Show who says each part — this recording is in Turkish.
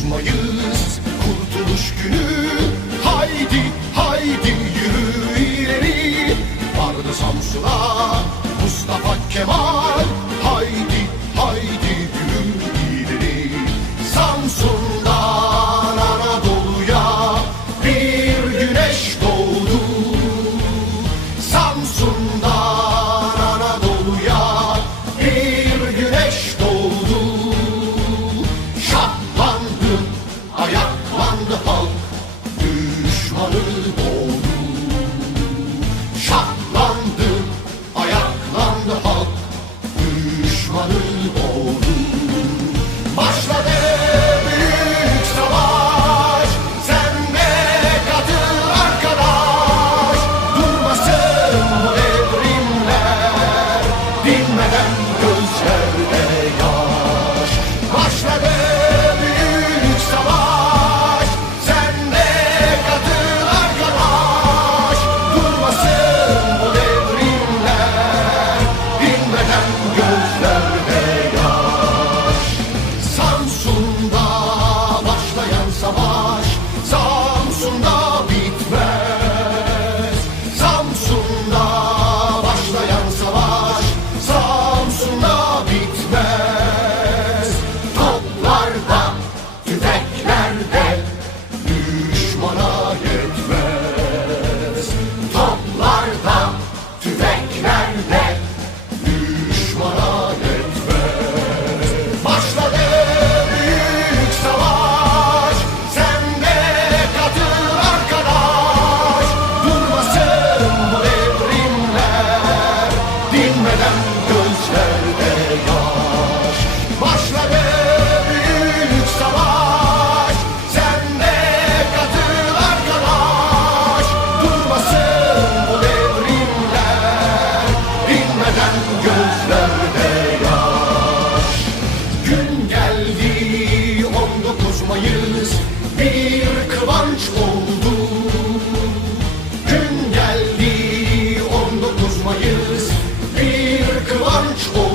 Speaker 1: susmayız Kurtuluş günü. Haydi haydi yürü ileri. Ardı Samsun'a Mustafa Kemal. Düşmanı halk Düşmanı Dinmeden gözlerde yaş. Başladı büyük savaş Sen de katıl Durmasın bu devrimler Dinmeden gözlerde yaş. Gün geldi 19 Mayıs Bir kıvanç oldu. Gün geldi 19 Mayıs Oh.